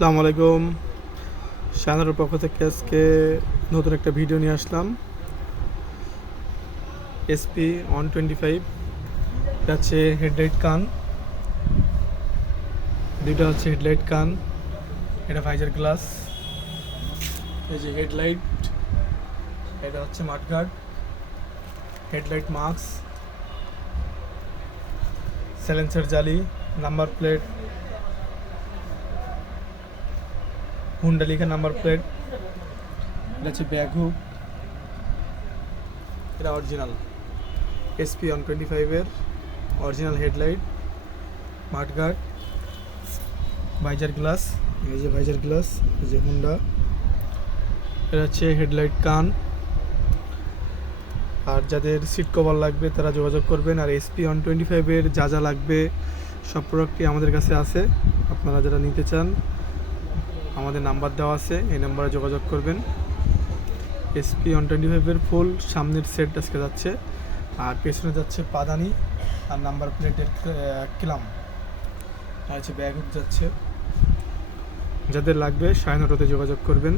আসসালামু আলাইকুম। শাহানার পক্ষ থেকে আজকে নতুন একটা ভিডিও নিয়ে আসলাম। SP-125 এটা হচ্ছে হেডলাইট কান, দুইটা হচ্ছে হেডলাইট কান, এটা ভাইজার গ্লাস, এই যে হেডলাইট, এটা হচ্ছে মাঠগার্ড, হেডলাইট মাস্ক, সাইলেন্সার জালি, নাম্বার প্লেট, হুন্ডা লেখা নাম্বার প্লেট, এটা হচ্ছে ব্যাগ হুক, এটা অরিজিনাল SP-125 এর original headlight, mudguard, visor glass, এই যে ভাইজার গ্লাস, এই যে হুন্ডা, এটা হচ্ছে হেডলাইট কান। আর যাদের সিট কভার লাগবে তারা যোগাযোগ করবেন। আর SP-125 এর যা যা লাগবে সব প্রোডাক্টই আমাদের কাছে আছে। আপনারা যারা নিতে চান আমাদের নাম্বার দেওয়া আছে, এই নাম্বারে যোগাযোগ করবেন। SP-125 এর ফুল সামনের সেট আজকে যাচ্ছে, আর পেছনে যাচ্ছে পাদানি আর নাম্বার প্লেটের ক্লাম, আর হচ্ছে ব্যাগ হুক যাচ্ছে। যাদের লাগবে 9:30 যোগাযোগ করবেন।